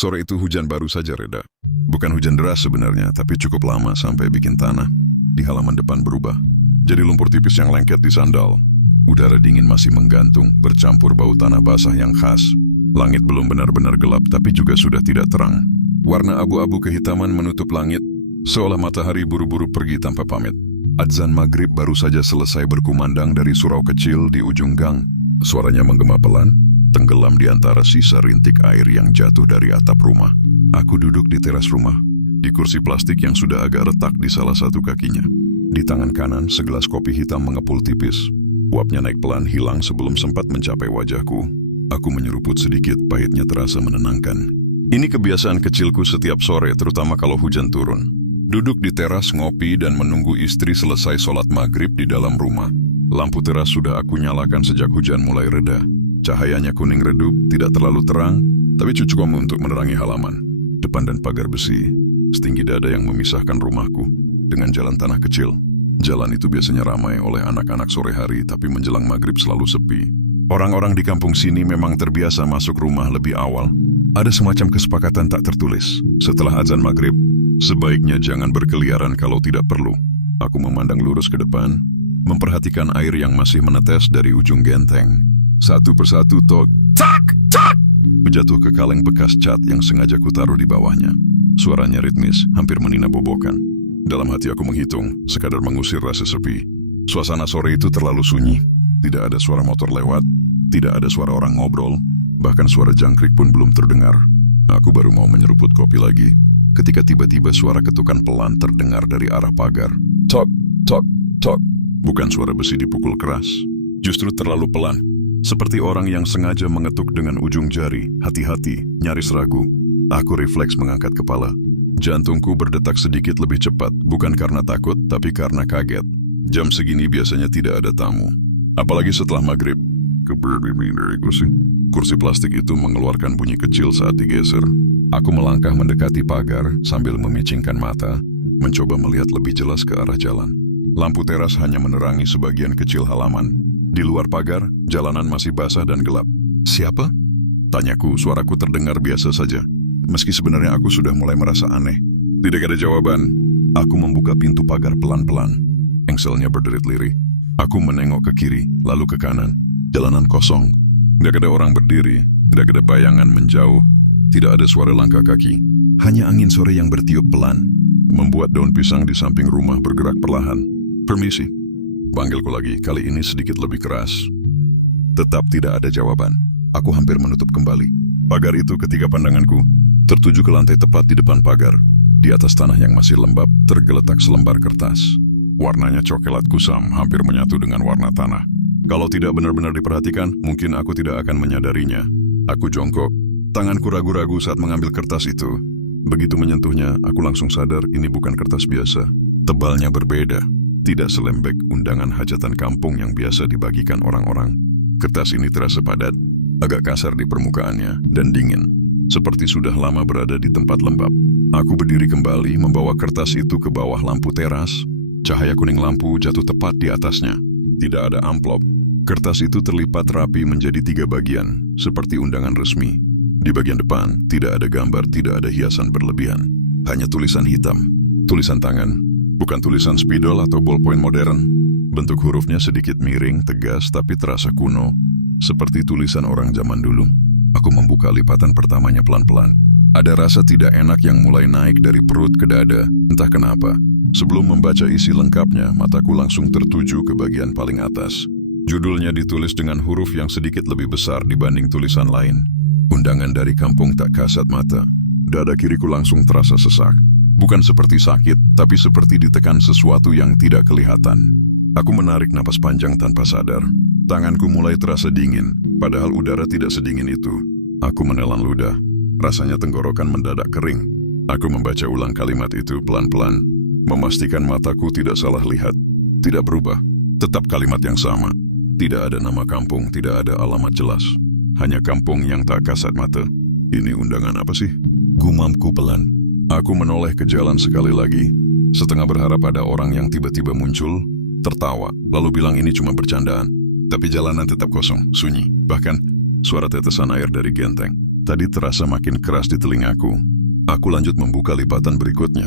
Sore itu hujan baru saja reda. Bukan hujan deras sebenarnya, tapi cukup lama sampai bikin tanah di halaman depan berubah. Jadi lumpur tipis yang lengket di sandal. Udara dingin masih menggantung, bercampur bau tanah basah yang khas. Langit belum benar-benar gelap, tapi juga sudah tidak terang. Warna abu-abu kehitaman menutup langit, seolah matahari buru-buru pergi tanpa pamit. Adzan maghrib baru saja selesai berkumandang dari surau kecil di ujung gang. Suaranya menggema pelan, tenggelam di antara sisa rintik air yang jatuh dari atap rumah. Aku duduk di teras rumah, di kursi plastik yang sudah agak retak di salah satu kakinya. Di tangan kanan, segelas kopi hitam mengepul tipis. Uapnya naik pelan hilang sebelum sempat mencapai wajahku. Aku menyeruput sedikit, pahitnya terasa menenangkan. Ini kebiasaan kecilku setiap sore, terutama kalau hujan turun. Duduk di teras ngopi dan menunggu istri selesai sholat maghrib di dalam rumah. Lampu teras sudah aku nyalakan sejak hujan mulai reda. Cahayanya kuning redup, tidak terlalu terang, tapi cukup untuk menerangi halaman. Depan dan pagar besi, setinggi dada yang memisahkan rumahku dengan jalan tanah kecil. Jalan itu biasanya ramai oleh anak-anak sore hari, tapi menjelang maghrib selalu sepi. Orang-orang di kampung sini memang terbiasa masuk rumah lebih awal. Ada semacam kesepakatan tak tertulis. Setelah azan maghrib, sebaiknya jangan berkeliaran kalau tidak perlu. Aku memandang lurus ke depan, memperhatikan air yang masih menetes dari ujung genteng. Satu persatu tak menjatuh ke kaleng bekas cat yang sengaja kutaruh di bawahnya. Suaranya ritmis, hampir menina bobokan. Dalam hati aku menghitung, sekadar mengusir rasa sepi. Suasana sore itu terlalu sunyi. Tidak ada suara motor lewat, tidak ada suara orang ngobrol, bahkan suara jangkrik pun belum terdengar. Aku baru mau menyeruput kopi lagi, ketika tiba-tiba suara ketukan pelan terdengar dari arah pagar. Tok, tok, tok. Bukan suara besi dipukul keras, justru terlalu pelan. Seperti orang yang sengaja mengetuk dengan ujung jari, hati-hati, nyaris ragu. Aku refleks mengangkat kepala. Jantungku berdetak sedikit lebih cepat, bukan karena takut, tapi karena kaget. Jam segini biasanya tidak ada tamu. Apalagi setelah maghrib. Keberdian dari kursi plastik itu mengeluarkan bunyi kecil saat digeser. Aku melangkah mendekati pagar sambil memicingkan mata, mencoba melihat lebih jelas ke arah jalan. Lampu teras hanya menerangi sebagian kecil halaman. Di luar pagar, jalanan masih basah dan gelap. Siapa? Tanyaku, suaraku terdengar biasa saja. Meski sebenarnya aku sudah mulai merasa aneh. Tidak ada jawaban. Aku membuka pintu pagar pelan-pelan. Engselnya berderit lirih. Aku menengok ke kiri, lalu ke kanan. Jalanan kosong. Tidak ada orang berdiri. Tidak ada bayangan menjauh. Tidak ada suara langkah kaki. Hanya angin sore yang bertiup pelan, membuat daun pisang di samping rumah bergerak perlahan. Permisi. Panggilku lagi, kali ini sedikit lebih keras. Tetap tidak ada jawaban. Aku hampir menutup kembali. Pagar itu ketika pandanganku tertuju ke lantai tepat di depan pagar. Di atas tanah yang masih lembab, tergeletak selembar kertas. Warnanya coklat kusam, hampir menyatu dengan warna tanah. Kalau tidak benar-benar diperhatikan, mungkin aku tidak akan menyadarinya. Aku jongkok, tanganku ragu-ragu saat mengambil kertas itu. Begitu menyentuhnya, aku langsung sadar ini bukan kertas biasa. Tebalnya berbeda, tidak selembek undangan hajatan kampung yang biasa dibagikan orang-orang. Kertas ini terasa padat, agak kasar di permukaannya, dan dingin, seperti sudah lama berada di tempat lembab. Aku berdiri kembali, membawa kertas itu ke bawah lampu teras. Cahaya kuning lampu jatuh tepat di atasnya. Tidak ada amplop. Kertas itu terlipat rapi menjadi 3 bagian, seperti undangan resmi. Di bagian depan, tidak ada gambar, tidak ada hiasan berlebihan. Hanya tulisan hitam, tulisan tangan, bukan tulisan spidol atau ballpoint modern. Bentuk hurufnya sedikit miring, tegas, tapi terasa kuno, seperti tulisan orang zaman dulu. Aku membuka lipatan pertamanya pelan-pelan. Ada rasa tidak enak yang mulai naik dari perut ke dada, entah kenapa. Sebelum membaca isi lengkapnya, mataku langsung tertuju ke bagian paling atas. Judulnya ditulis dengan huruf yang sedikit lebih besar dibanding tulisan lain. Undangan dari kampung tak kasat mata. Dada kiriku langsung terasa sesak. Bukan seperti sakit, tapi seperti ditekan sesuatu yang tidak kelihatan. Aku menarik napas panjang tanpa sadar. Tanganku mulai terasa dingin, padahal udara tidak sedingin itu. Aku menelan ludah. Rasanya tenggorokan mendadak kering. Aku membaca ulang kalimat itu pelan-pelan, memastikan mataku tidak salah lihat. Tidak berubah, tetap kalimat yang sama. Tidak ada nama kampung, tidak ada alamat jelas. Hanya kampung yang tak kasat mata. Ini undangan apa sih? Gumamku pelan. Aku menoleh ke jalan sekali lagi, setengah berharap ada orang yang tiba-tiba muncul, tertawa, lalu bilang ini cuma bercandaan. Tapi jalanan tetap kosong, sunyi. Bahkan suara tetesan air dari genteng tadi terasa makin keras di telingaku. Aku lanjut membuka lipatan berikutnya.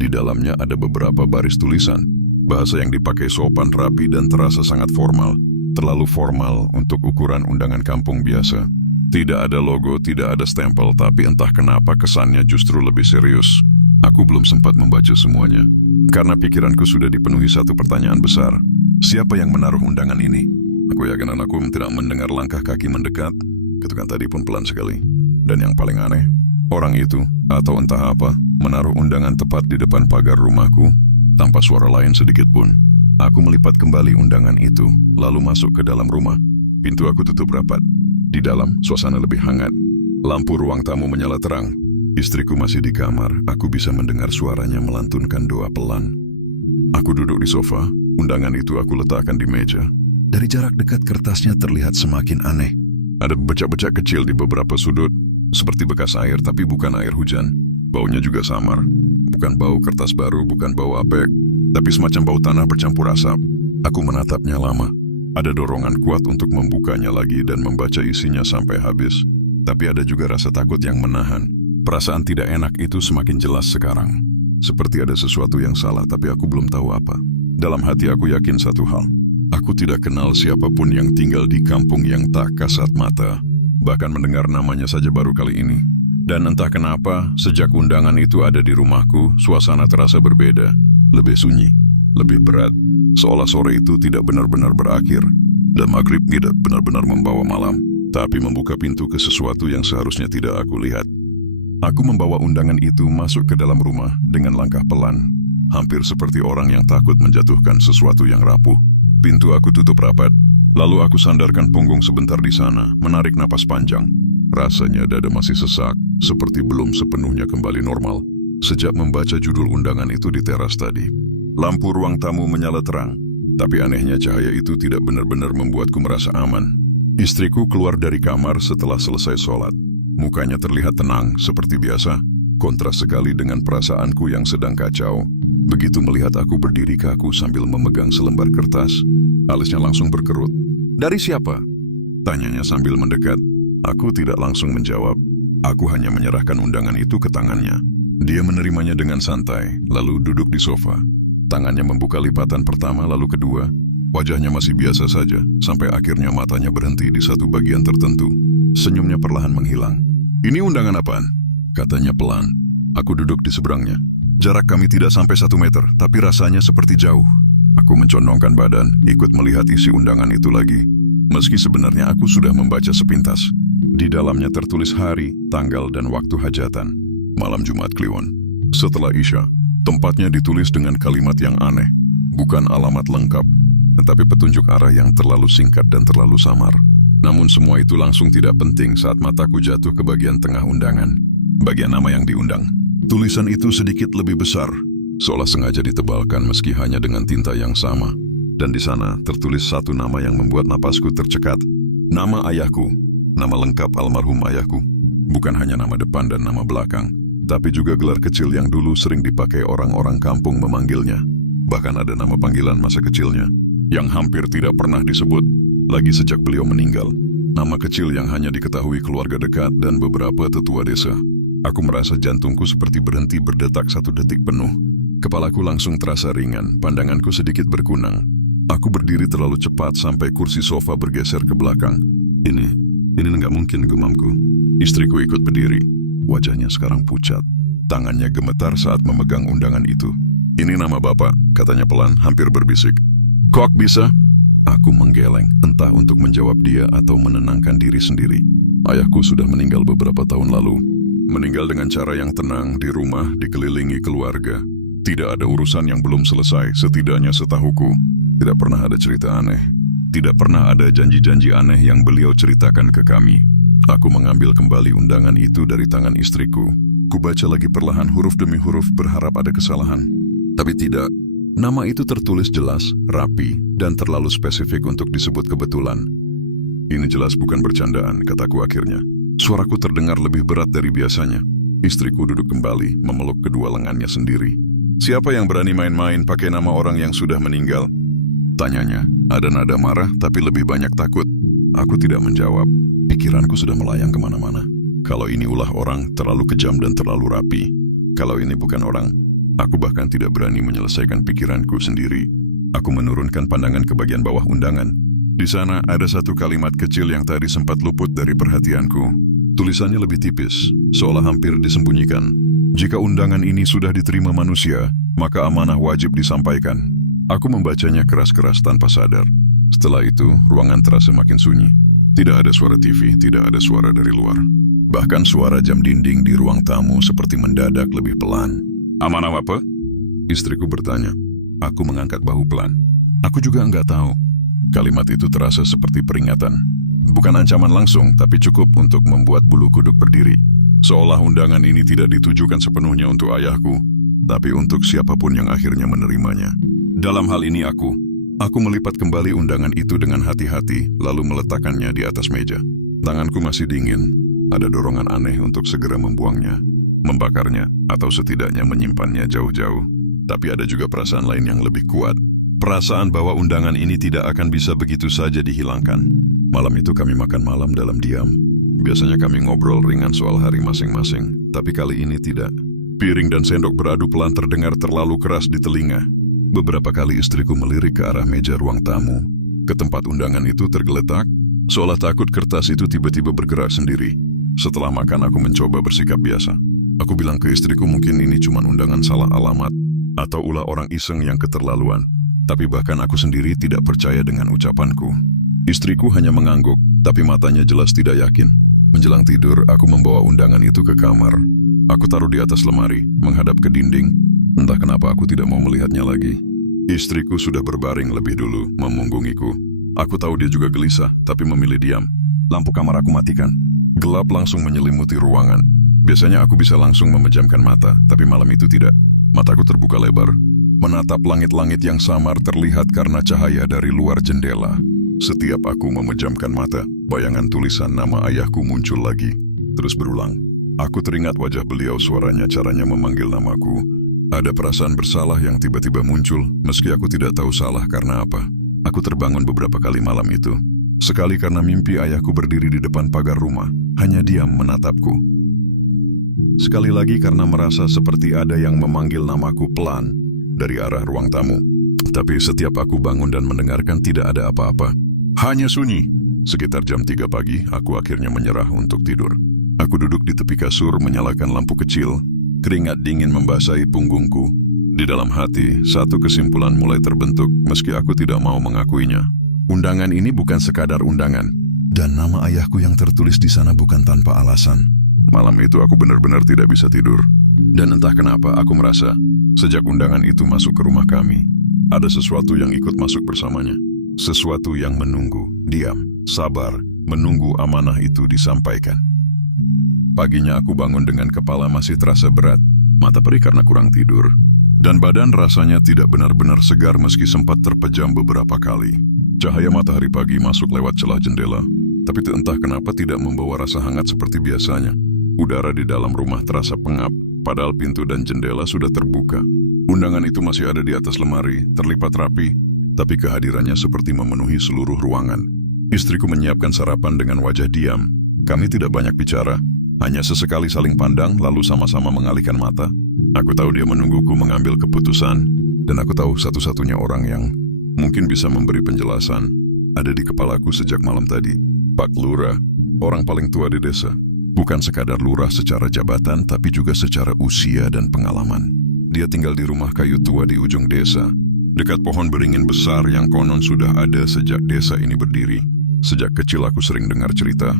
Di dalamnya ada beberapa baris tulisan. Bahasa yang dipakai sopan, rapi, dan terasa sangat formal. Terlalu formal untuk ukuran undangan kampung biasa. Tidak ada logo, tidak ada stempel, tapi entah kenapa kesannya justru lebih serius. Aku belum sempat membaca semuanya. Karena pikiranku sudah dipenuhi satu pertanyaan besar. Siapa yang menaruh undangan ini? Aku yakin anakku tidak mendengar langkah kaki mendekat. Ketukan tadi pun pelan sekali. Dan yang paling aneh, orang itu, atau entah apa, menaruh undangan tepat di depan pagar rumahku, tanpa suara lain sedikit pun. Aku melipat kembali undangan itu, lalu masuk ke dalam rumah. Pintu aku tutup rapat. Di dalam, suasana lebih hangat. Lampu ruang tamu menyala terang. Istriku masih di kamar, aku bisa mendengar suaranya melantunkan doa pelan. Aku duduk di sofa, undangan itu aku letakkan di meja. Dari jarak dekat kertasnya terlihat semakin aneh. Ada becak-becak kecil di beberapa sudut, seperti bekas air tapi bukan air hujan. Baunya juga samar. Bukan bau kertas baru, bukan bau apek, tapi semacam bau tanah bercampur asap. Aku menatapnya lama. Ada dorongan kuat untuk membukanya lagi dan membaca isinya sampai habis. Tapi ada juga rasa takut yang menahan. Perasaan tidak enak itu semakin jelas sekarang. Seperti ada sesuatu yang salah, tapi aku belum tahu apa. Dalam hati aku yakin satu hal. Aku tidak kenal siapapun yang tinggal di kampung yang tak kasat mata. Bahkan mendengar namanya saja baru kali ini. Dan entah kenapa, sejak undangan itu ada di rumahku, suasana terasa berbeda. Lebih sunyi, lebih berat. Seolah sore itu tidak benar-benar berakhir. Dan maghrib tidak benar-benar membawa malam. Tapi membuka pintu ke sesuatu yang seharusnya tidak aku lihat. Aku membawa undangan itu masuk ke dalam rumah dengan langkah pelan. Hampir seperti orang yang takut menjatuhkan sesuatu yang rapuh. Pintu aku tutup rapat, lalu aku sandarkan punggung sebentar di sana, menarik napas panjang. Rasanya dada masih sesak, seperti belum sepenuhnya kembali normal. Sejak membaca judul undangan itu di teras tadi, lampu ruang tamu menyala terang, tapi anehnya cahaya itu tidak benar-benar membuatku merasa aman. Istriku keluar dari kamar setelah selesai sholat. Mukanya terlihat tenang, seperti biasa, kontras sekali dengan perasaanku yang sedang kacau. Begitu melihat aku berdiri kaku sambil memegang selembar kertas, alisnya langsung berkerut. "Dari siapa?" tanyanya sambil mendekat. Aku tidak langsung menjawab. Aku hanya menyerahkan undangan itu ke tangannya. Dia menerimanya dengan santai, lalu duduk di sofa. Tangannya membuka lipatan pertama lalu kedua. Wajahnya masih biasa saja, sampai akhirnya matanya berhenti di satu bagian tertentu. Senyumnya perlahan menghilang. "Ini undangan apaan?" katanya pelan. Aku duduk di seberangnya. Jarak kami tidak sampai 1 meter, tapi rasanya seperti jauh. Aku mencondongkan badan, ikut melihat isi undangan itu lagi. Meski sebenarnya aku sudah membaca sepintas. Di dalamnya tertulis hari, tanggal, dan waktu hajatan. Malam Jumat Kliwon. Setelah Isya, tempatnya ditulis dengan kalimat yang aneh. Bukan alamat lengkap, tetapi petunjuk arah yang terlalu singkat dan terlalu samar. Namun semua itu langsung tidak penting saat mataku jatuh ke bagian tengah undangan. Bagian nama yang diundang. Tulisan itu sedikit lebih besar, seolah sengaja ditebalkan meski hanya dengan tinta yang sama. Dan di sana tertulis satu nama yang membuat napasku tercekat. Nama ayahku, nama lengkap almarhum ayahku. Bukan hanya nama depan dan nama belakang, tapi juga gelar kecil yang dulu sering dipakai orang-orang kampung memanggilnya. Bahkan ada nama panggilan masa kecilnya, yang hampir tidak pernah disebut, lagi sejak beliau meninggal. Nama kecil yang hanya diketahui keluarga dekat dan beberapa tetua desa. Aku merasa jantungku seperti berhenti berdetak 1 detik penuh. Kepalaku langsung terasa ringan, pandanganku sedikit berkunang. Aku berdiri terlalu cepat sampai kursi sofa bergeser ke belakang. Ini nggak mungkin, gumamku. Istriku ikut berdiri. Wajahnya sekarang pucat. Tangannya gemetar saat memegang undangan itu. "Ini nama Bapak," katanya pelan, hampir berbisik. "Kok bisa?" Aku menggeleng, entah untuk menjawab dia atau menenangkan diri sendiri. Ayahku sudah meninggal beberapa tahun lalu. Meninggal dengan cara yang tenang, di rumah, dikelilingi keluarga. Tidak ada urusan yang belum selesai, setidaknya setahuku. Tidak pernah ada cerita aneh. Tidak pernah ada janji-janji aneh yang beliau ceritakan ke kami. Aku mengambil kembali undangan itu dari tangan istriku. Kubaca lagi perlahan huruf demi huruf berharap ada kesalahan. Tapi tidak. Nama itu tertulis jelas, rapi, dan terlalu spesifik untuk disebut kebetulan. "Ini jelas bukan bercandaan," kataku akhirnya. Suaraku terdengar lebih berat dari biasanya. Istriku duduk kembali, memeluk kedua lengannya sendiri. "Siapa yang berani main-main pakai nama orang yang sudah meninggal?" tanyanya. Ada nada marah, tapi lebih banyak takut. Aku tidak menjawab. Pikiranku sudah melayang kemana-mana. Kalau ini ulah orang, terlalu kejam dan terlalu rapi. Kalau ini bukan orang, aku bahkan tidak berani menyelesaikan pikiranku sendiri. Aku menurunkan pandangan ke bagian bawah undangan. Di sana ada satu kalimat kecil yang tadi sempat luput dari perhatianku. Tulisannya lebih tipis, seolah hampir disembunyikan. Jika undangan ini sudah diterima manusia, maka amanah wajib disampaikan. Aku membacanya keras-keras tanpa sadar. Setelah itu, ruangan terasa makin sunyi. Tidak ada suara TV, tidak ada suara dari luar. Bahkan suara jam dinding di ruang tamu seperti mendadak lebih pelan. "Amanah apa?" Istriku bertanya. Aku mengangkat bahu pelan. Aku juga enggak tahu. Kalimat itu terasa seperti peringatan. Bukan ancaman langsung, tapi cukup untuk membuat bulu kuduk berdiri. Seolah undangan ini tidak ditujukan sepenuhnya untuk ayahku, tapi untuk siapapun yang akhirnya menerimanya. Dalam hal ini aku melipat kembali undangan itu dengan hati-hati, lalu meletakkannya di atas meja. Tanganku masih dingin. Ada dorongan aneh untuk segera membuangnya, membakarnya, atau setidaknya menyimpannya jauh-jauh. Tapi ada juga perasaan lain yang lebih kuat. Perasaan bahwa undangan ini tidak akan bisa begitu saja dihilangkan. Malam itu kami makan malam dalam diam. Biasanya kami ngobrol ringan soal hari masing-masing, tapi kali ini tidak. Piring dan sendok beradu pelan terdengar terlalu keras di telinga. Beberapa kali istriku melirik ke arah meja ruang tamu. Ke tempat undangan itu tergeletak, seolah takut kertas itu tiba-tiba bergerak sendiri. Setelah makan aku mencoba bersikap biasa. Aku bilang ke istriku mungkin ini cuma undangan salah alamat, atau ulah orang iseng yang keterlaluan. Tapi bahkan aku sendiri tidak percaya dengan ucapanku. Istriku hanya mengangguk, tapi matanya jelas tidak yakin. Menjelang tidur, aku membawa undangan itu ke kamar. Aku taruh di atas lemari, menghadap ke dinding. Entah kenapa aku tidak mau melihatnya lagi. Istriku sudah berbaring lebih dulu, memunggungiku. Aku tahu dia juga gelisah, tapi memilih diam. Lampu kamar aku matikan. Gelap langsung menyelimuti ruangan. Biasanya aku bisa langsung memejamkan mata, tapi malam itu tidak. Mataku terbuka lebar. Menatap langit-langit yang samar terlihat karena cahaya dari luar jendela. Setiap aku memejamkan mata, bayangan tulisan nama ayahku muncul lagi. Terus berulang. Aku teringat wajah beliau, suaranya, caranya memanggil namaku. Ada perasaan bersalah yang tiba-tiba muncul, meski aku tidak tahu salah karena apa. Aku terbangun beberapa kali malam itu. Sekali karena mimpi ayahku berdiri di depan pagar rumah, hanya diam menatapku. Sekali lagi karena merasa seperti ada yang memanggil namaku pelan dari arah ruang tamu. Tapi setiap aku bangun dan mendengarkan tidak ada apa-apa. Hanya sunyi. Sekitar jam 3 pagi, aku akhirnya menyerah untuk tidur. Aku duduk di tepi kasur menyalakan lampu kecil. Keringat dingin membasahi punggungku. Di dalam hati, satu kesimpulan mulai terbentuk meski aku tidak mau mengakuinya. Undangan ini bukan sekadar undangan. Dan nama ayahku yang tertulis di sana bukan tanpa alasan. Malam itu aku benar-benar tidak bisa tidur. Dan entah kenapa aku merasa, sejak undangan itu masuk ke rumah kami, ada sesuatu yang ikut masuk bersamanya. Sesuatu yang menunggu, diam, sabar, menunggu amanah itu disampaikan. Paginya aku bangun dengan kepala masih terasa berat, mata perih karena kurang tidur, dan badan rasanya tidak benar-benar segar meski sempat terpejam beberapa kali. Cahaya matahari pagi masuk lewat celah jendela, tapi entah kenapa tidak membawa rasa hangat seperti biasanya. Udara di dalam rumah terasa pengap, padahal pintu dan jendela sudah terbuka. Undangan itu masih ada di atas lemari, terlipat rapi, tapi kehadirannya seperti memenuhi seluruh ruangan. Istriku menyiapkan sarapan dengan wajah diam. Kami tidak banyak bicara, hanya sesekali saling pandang lalu sama-sama mengalihkan mata. Aku tahu dia menungguku mengambil keputusan, dan aku tahu satu-satunya orang yang mungkin bisa memberi penjelasan ada di kepalaku sejak malam tadi. Pak Lurah, orang paling tua di desa. Bukan sekadar lurah secara jabatan, tapi juga secara usia dan pengalaman. Dia tinggal di rumah kayu tua di ujung desa, dekat pohon beringin besar yang konon sudah ada sejak desa ini berdiri. Sejak kecil aku sering dengar cerita,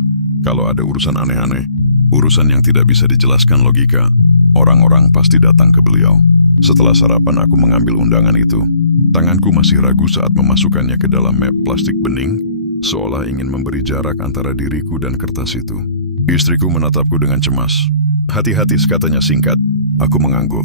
kalau ada urusan aneh-aneh, urusan yang tidak bisa dijelaskan logika, orang-orang pasti datang ke beliau. Setelah sarapan aku mengambil undangan itu. Tanganku masih ragu saat memasukkannya ke dalam map plastik bening, seolah ingin memberi jarak antara diriku dan kertas itu. Istriku menatapku dengan cemas. Hati-hati, katanya singkat. Aku mengangguk,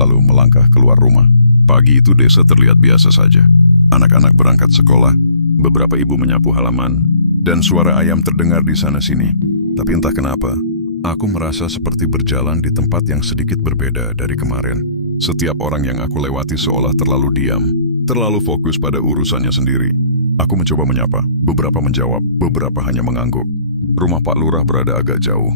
lalu melangkah keluar rumah. Pagi itu desa terlihat biasa saja. Anak-anak berangkat sekolah, beberapa ibu menyapu halaman, dan suara ayam terdengar di sana-sini. Tapi entah kenapa, aku merasa seperti berjalan di tempat yang sedikit berbeda dari kemarin. Setiap orang yang aku lewati seolah terlalu diam, terlalu fokus pada urusannya sendiri. Aku mencoba menyapa, beberapa menjawab, beberapa hanya mengangguk. Rumah Pak Lurah berada agak jauh.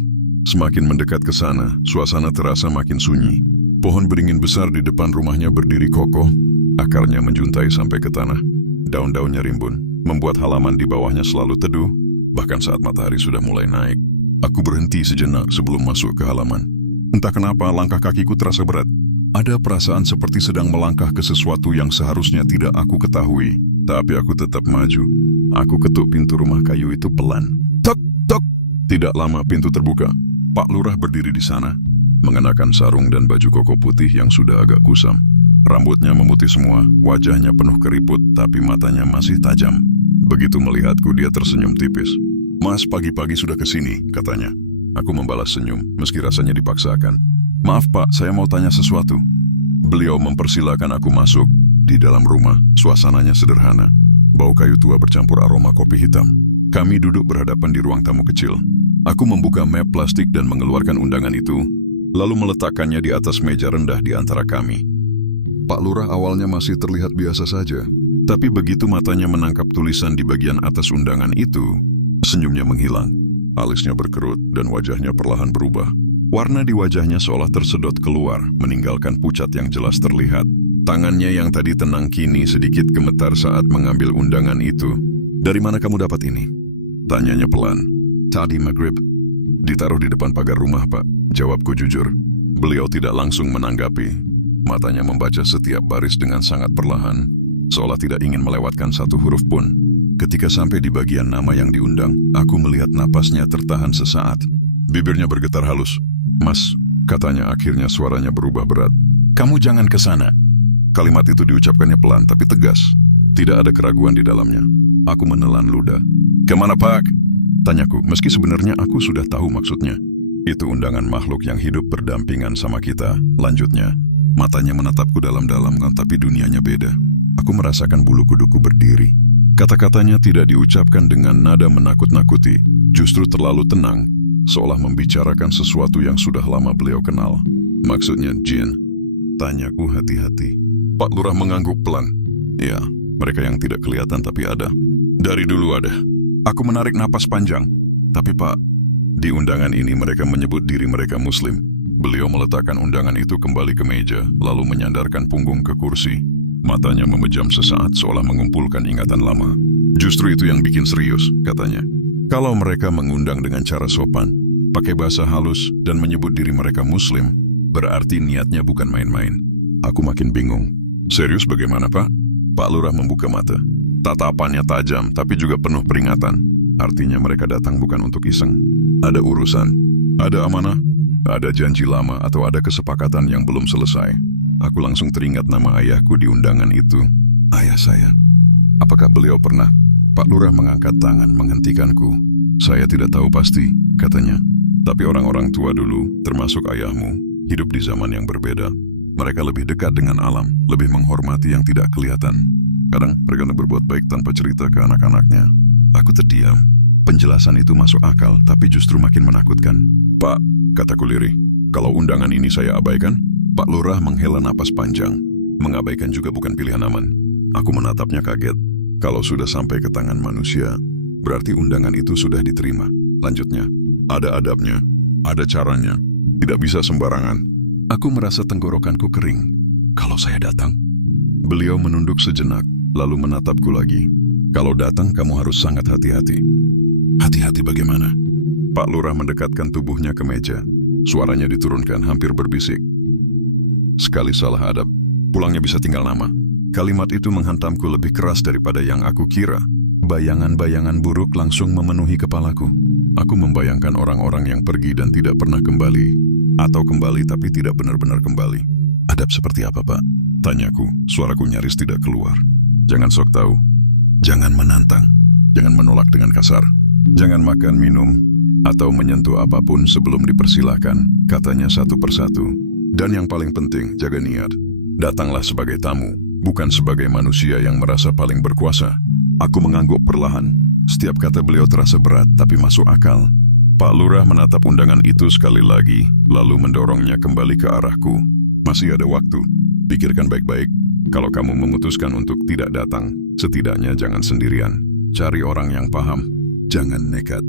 Semakin mendekat ke sana, suasana terasa makin sunyi. Pohon beringin besar di depan rumahnya berdiri kokoh, akarnya menjuntai sampai ke tanah. Daun-daunnya rimbun, membuat halaman di bawahnya selalu teduh, bahkan saat matahari sudah mulai naik. Aku berhenti sejenak sebelum masuk ke halaman. Entah kenapa langkah kakiku terasa berat. Ada perasaan seperti sedang melangkah ke sesuatu yang seharusnya tidak aku ketahui. Tapi aku tetap maju. Aku ketuk pintu rumah kayu itu pelan. Tok, tok. Tidak lama pintu terbuka. Pak Lurah berdiri di sana, mengenakan sarung dan baju koko putih yang sudah agak kusam. Rambutnya memutih semua, wajahnya penuh keriput, tapi matanya masih tajam. Begitu melihatku, dia tersenyum tipis. "Mas, pagi-pagi sudah kesini," katanya. Aku membalas senyum, meski rasanya dipaksakan. "Maaf Pak, saya mau tanya sesuatu." Beliau mempersilakan aku masuk. Di dalam rumah, suasananya sederhana. Bau kayu tua bercampur aroma kopi hitam. Kami duduk berhadapan di ruang tamu kecil. Aku membuka map plastik dan mengeluarkan undangan itu, lalu meletakkannya di atas meja rendah di antara kami. Pak Lurah awalnya masih terlihat biasa saja, tapi begitu matanya menangkap tulisan di bagian atas undangan itu, senyumnya menghilang. Alisnya berkerut dan wajahnya perlahan berubah. Warna di wajahnya seolah tersedot keluar, meninggalkan pucat yang jelas terlihat. Tangannya yang tadi tenang kini sedikit gemetar saat mengambil undangan itu. "Dari mana kamu dapat ini?" tanyanya pelan. "Tadi maghrib. Ditaruh di depan pagar rumah, Pak," jawabku jujur. Beliau tidak langsung menanggapi. Matanya membaca setiap baris dengan sangat perlahan, seolah tidak ingin melewatkan satu huruf pun. Ketika sampai di bagian nama yang diundang, aku melihat napasnya tertahan sesaat. Bibirnya bergetar halus. "Mas," katanya, akhirnya suaranya berubah berat. "Kamu jangan ke sana." Kalimat itu diucapkannya pelan tapi tegas. Tidak ada keraguan di dalamnya. Aku menelan ludah. "Kemana, Pak?" tanyaku, meski sebenarnya aku sudah tahu maksudnya. "Itu undangan makhluk yang hidup berdampingan sama kita," lanjutnya. Matanya menatapku dalam-dalam, tapi dunianya beda. Aku merasakan bulu kuduku berdiri. Kata-katanya tidak diucapkan dengan nada menakut-nakuti, justru terlalu tenang, seolah membicarakan sesuatu yang sudah lama beliau kenal. "Maksudnya jin?" tanyaku hati-hati. Pak Lurah mengangguk pelan. "Ya, mereka yang tidak kelihatan tapi ada. Dari dulu ada." Aku menarik napas panjang. "Tapi Pak, di undangan ini mereka menyebut diri mereka Muslim." Beliau meletakkan undangan itu kembali ke meja, lalu menyandarkan punggung ke kursi. Matanya memejam sesaat seolah mengumpulkan ingatan lama. "Justru itu yang bikin serius," katanya. "Kalau mereka mengundang dengan cara sopan, pakai bahasa halus, dan menyebut diri mereka Muslim, berarti niatnya bukan main-main." Aku makin bingung. "Serius bagaimana, Pak?" Pak Lurah membuka mata. Tatapannya tajam, tapi juga penuh peringatan. Artinya mereka datang bukan untuk iseng. Ada urusan, ada amanah, ada janji lama, atau ada kesepakatan yang belum selesai. Aku langsung teringat nama ayahku di undangan itu. Ayah saya. Apakah beliau pernah? Pak Lurah mengangkat tangan menghentikanku. "Saya tidak tahu pasti," katanya. "Tapi orang-orang tua dulu, termasuk ayahmu, hidup di zaman yang berbeda. Mereka lebih dekat dengan alam, lebih menghormati yang tidak kelihatan. Kadang mereka berbuat baik tanpa cerita ke anak-anaknya." Aku terdiam. Penjelasan itu masuk akal, tapi justru makin menakutkan. "Pak," kataku lirih, "kalau undangan ini saya abaikan?" Pak Lurah menghela napas panjang. Mengabaikan juga bukan pilihan aman. Aku menatapnya kaget. Kalau sudah sampai ke tangan manusia, berarti undangan itu sudah diterima. Lanjutnya, ada adabnya, ada caranya. Tidak bisa sembarangan. Aku merasa tenggorokanku kering. "Kalau saya datang?" Beliau menunduk sejenak, lalu menatapku lagi. "Kalau datang, kamu harus sangat hati-hati." "Hati-hati bagaimana?" Pak Lurah mendekatkan tubuhnya ke meja. Suaranya diturunkan, hampir berbisik. "Sekali salah adab, pulangnya bisa tinggal nama." Kalimat itu menghantamku lebih keras daripada yang aku kira. Bayangan-bayangan buruk langsung memenuhi kepalaku. Aku membayangkan orang-orang yang pergi dan tidak pernah kembali. Atau kembali tapi tidak benar-benar kembali. "Adab seperti apa, Pak?" tanyaku, suaraku nyaris tidak keluar. "Jangan sok tahu. Jangan menantang. Jangan menolak dengan kasar. Jangan makan, minum, atau menyentuh apapun sebelum dipersilahkan," katanya satu persatu. "Dan yang paling penting, jaga niat. Datanglah sebagai tamu, bukan sebagai manusia yang merasa paling berkuasa." Aku mengangguk perlahan. Setiap kata beliau terasa berat, tapi masuk akal. Pak Lurah menatap undangan itu sekali lagi, lalu mendorongnya kembali ke arahku. "Masih ada waktu. Pikirkan baik-baik. Kalau kamu memutuskan untuk tidak datang, setidaknya jangan sendirian. Cari orang yang paham. Jangan nekat."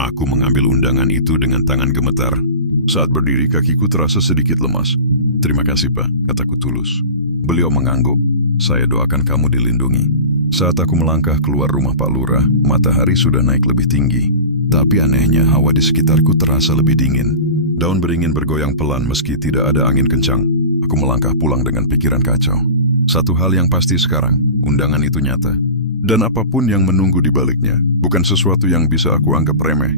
Aku mengambil undangan itu dengan tangan gemetar. Saat berdiri kakiku terasa sedikit lemas. "Terima kasih, Pak," kataku tulus. Beliau mengangguk. "Saya doakan kamu dilindungi." Saat aku melangkah keluar rumah Pak Lurah, matahari sudah naik lebih tinggi. Tapi anehnya hawa di sekitarku terasa lebih dingin. Daun beringin bergoyang pelan meski tidak ada angin kencang. Aku melangkah pulang dengan pikiran kacau. Satu hal yang pasti sekarang, undangan itu nyata. Dan apapun yang menunggu di baliknya, bukan sesuatu yang bisa aku anggap remeh.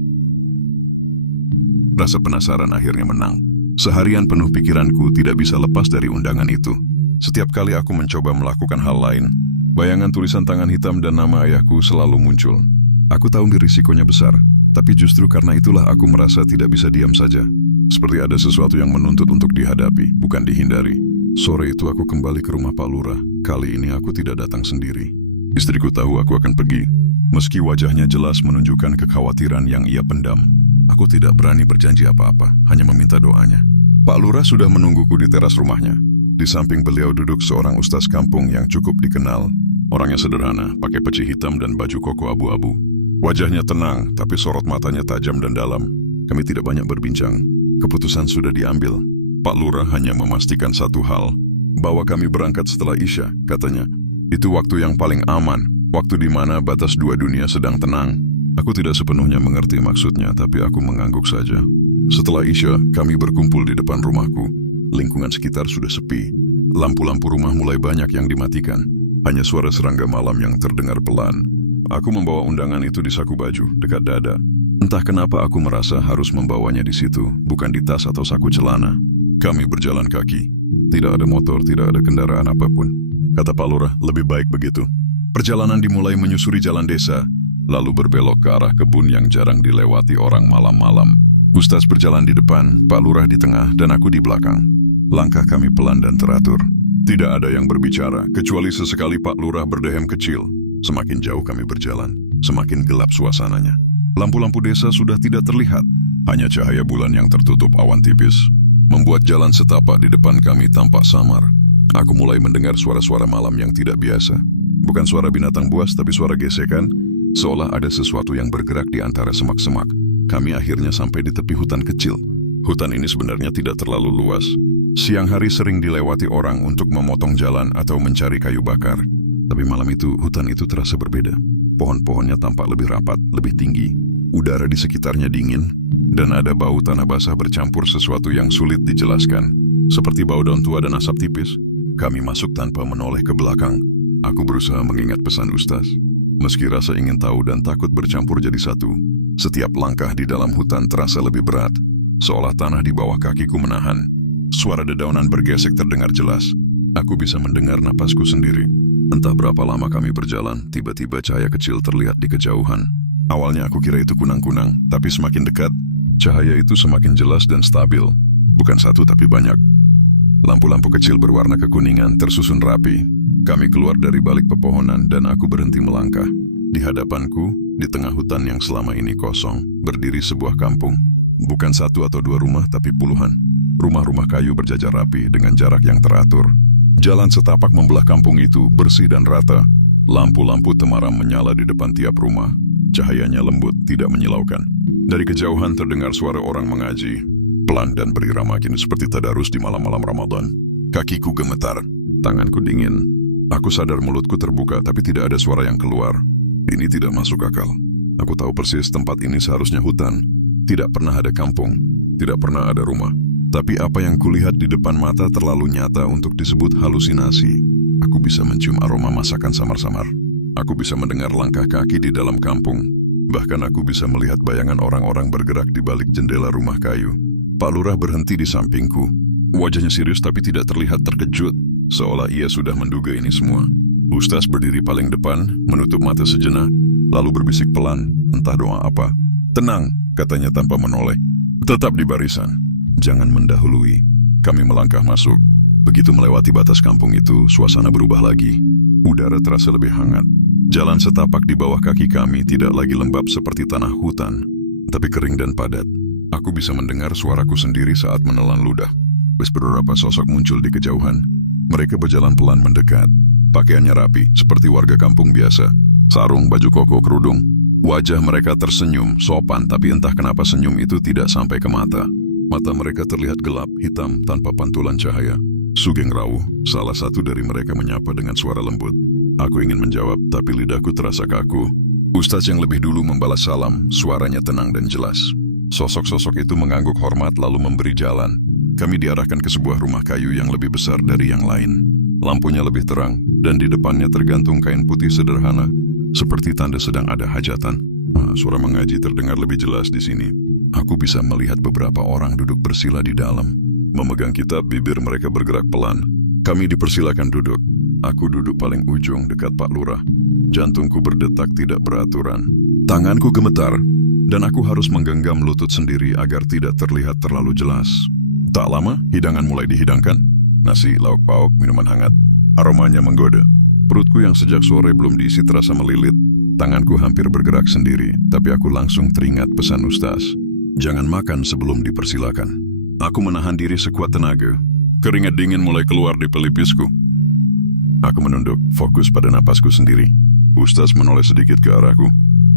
Rasa penasaran akhirnya menang. Seharian penuh pikiranku tidak bisa lepas dari undangan itu. Setiap kali aku mencoba melakukan hal lain, bayangan tulisan tangan hitam dan nama ayahku selalu muncul. Aku tahu risikonya besar, tapi justru karena itulah aku merasa tidak bisa diam saja. Seperti ada sesuatu yang menuntut untuk dihadapi, bukan dihindari. Sore itu aku kembali ke rumah Pak Lurah. Kali ini aku tidak datang sendiri. Istriku tahu aku akan pergi. Meski wajahnya jelas menunjukkan kekhawatiran yang ia pendam. Aku tidak berani berjanji apa-apa, hanya meminta doanya. Pak Lurah sudah menungguku di teras rumahnya. Di samping beliau duduk seorang ustaz kampung yang cukup dikenal. Orangnya sederhana, pakai peci hitam dan baju koko abu-abu. Wajahnya tenang, tapi sorot matanya tajam dan dalam. Kami tidak banyak berbincang. Keputusan sudah diambil. Pak Lurah hanya memastikan satu hal, bahwa kami berangkat setelah Isya, katanya. Itu waktu yang paling aman, waktu di mana batas dua dunia sedang tenang. Aku tidak sepenuhnya mengerti maksudnya, tapi aku mengangguk saja. Setelah Isya, kami berkumpul di depan rumahku. Lingkungan sekitar sudah sepi. Lampu-lampu rumah mulai banyak yang dimatikan. Hanya suara serangga malam yang terdengar pelan. Aku membawa undangan itu di saku baju, dekat dada. Entah kenapa aku merasa harus membawanya di situ, bukan di tas atau saku celana. Kami berjalan kaki. Tidak ada motor, tidak ada kendaraan apapun. Kata Pak Lurah, lebih baik begitu. Perjalanan dimulai menyusuri jalan desa, lalu berbelok ke arah kebun yang jarang dilewati orang malam-malam. Ustaz berjalan di depan, Pak Lurah di tengah, dan aku di belakang. Langkah kami pelan dan teratur. Tidak ada yang berbicara, kecuali sesekali Pak Lurah berdehem kecil. Semakin jauh kami berjalan, semakin gelap suasananya. Lampu-lampu desa sudah tidak terlihat, hanya cahaya bulan yang tertutup awan tipis. Membuat jalan setapak di depan kami tampak samar. Aku mulai mendengar suara-suara malam yang tidak biasa. Bukan suara binatang buas, tapi suara gesekan, seolah ada sesuatu yang bergerak di antara semak-semak. Kami akhirnya sampai di tepi hutan kecil. Hutan ini sebenarnya tidak terlalu luas. Siang hari sering dilewati orang untuk memotong jalan atau mencari kayu bakar. Tapi malam itu, hutan itu terasa berbeda. Pohon-pohonnya tampak lebih rapat, lebih tinggi. Udara di sekitarnya dingin, dan ada bau tanah basah bercampur sesuatu yang sulit dijelaskan. Seperti bau daun tua dan asap tipis. Kami masuk tanpa menoleh ke belakang. Aku berusaha mengingat pesan Ustaz. Meski rasa ingin tahu dan takut bercampur jadi satu, setiap langkah di dalam hutan terasa lebih berat. Seolah tanah di bawah kakiku menahan. Suara dedaunan bergesek terdengar jelas. Aku bisa mendengar napasku sendiri. Entah berapa lama kami berjalan, tiba-tiba cahaya kecil terlihat di kejauhan. Awalnya aku kira itu kunang-kunang, tapi semakin dekat, cahaya itu semakin jelas dan stabil. Bukan satu tapi banyak. Lampu-lampu kecil berwarna kekuningan tersusun rapi. Kami keluar dari balik pepohonan dan aku berhenti melangkah. Di hadapanku, di tengah hutan yang selama ini kosong, berdiri sebuah kampung. Bukan satu atau dua rumah, tapi puluhan. Rumah-rumah kayu berjajar rapi dengan jarak yang teratur. Jalan setapak membelah kampung itu bersih dan rata. Lampu-lampu temaram menyala di depan tiap rumah. Cahayanya lembut, tidak menyilaukan. Dari kejauhan terdengar suara orang mengaji. Pelan dan berirama kini seperti tadarus di malam-malam Ramadan. Kakiku gemetar, tanganku dingin. Aku sadar mulutku terbuka tapi tidak ada suara yang keluar. Ini tidak masuk akal. Aku tahu persis tempat ini seharusnya hutan. Tidak pernah ada kampung, tidak pernah ada rumah. Tapi apa yang kulihat di depan mata terlalu nyata untuk disebut halusinasi. Aku bisa mencium aroma masakan samar-samar. Aku bisa mendengar langkah kaki di dalam kampung. Bahkan aku bisa melihat bayangan orang-orang bergerak di balik jendela rumah kayu. Pak Lurah berhenti di sampingku. Wajahnya serius tapi tidak terlihat terkejut, seolah ia sudah menduga ini semua. Ustaz berdiri paling depan, menutup mata sejenak, lalu berbisik pelan, entah doa apa. "Tenang," katanya tanpa menoleh. "Tetap di barisan. Jangan mendahului." Kami melangkah masuk. Begitu melewati batas kampung itu, suasana berubah lagi. Udara terasa lebih hangat. Jalan setapak di bawah kaki kami tidak lagi lembab seperti tanah hutan, tapi kering dan padat. Aku bisa mendengar suaraku sendiri saat menelan ludah. Beberapa sosok muncul di kejauhan. Mereka berjalan pelan mendekat. Pakaiannya rapi, seperti warga kampung biasa. Sarung, baju koko, kerudung. Wajah mereka tersenyum, sopan, tapi entah kenapa senyum itu tidak sampai ke mata. Mata mereka terlihat gelap, hitam, tanpa pantulan cahaya. Sugeng Rawuh, salah satu dari mereka menyapa dengan suara lembut. Aku ingin menjawab, tapi lidahku terasa kaku. Ustadz yang lebih dulu membalas salam, suaranya tenang dan jelas. Sosok-sosok itu mengangguk hormat lalu memberi jalan. Kami diarahkan ke sebuah rumah kayu yang lebih besar dari yang lain. Lampunya lebih terang, dan di depannya tergantung kain putih sederhana, seperti tanda sedang ada hajatan. Suara mengaji terdengar lebih jelas di sini. Aku bisa melihat beberapa orang duduk bersila di dalam. Memegang kitab, bibir mereka bergerak pelan. Kami dipersilakan duduk. Aku duduk paling ujung dekat Pak Lurah. Jantungku berdetak tidak beraturan. Tanganku gemetar, dan aku harus menggenggam lutut sendiri agar tidak terlihat terlalu jelas. Tak lama, hidangan mulai dihidangkan. Nasi, lauk pauk, minuman hangat. Aromanya menggoda. Perutku yang sejak sore belum diisi terasa melilit. Tanganku hampir bergerak sendiri, tapi aku langsung teringat pesan Ustaz. Jangan makan sebelum dipersilakan. Aku menahan diri sekuat tenaga. Keringat dingin mulai keluar di pelipisku. Aku menunduk, fokus pada napasku sendiri. Ustaz menoleh sedikit ke arahku.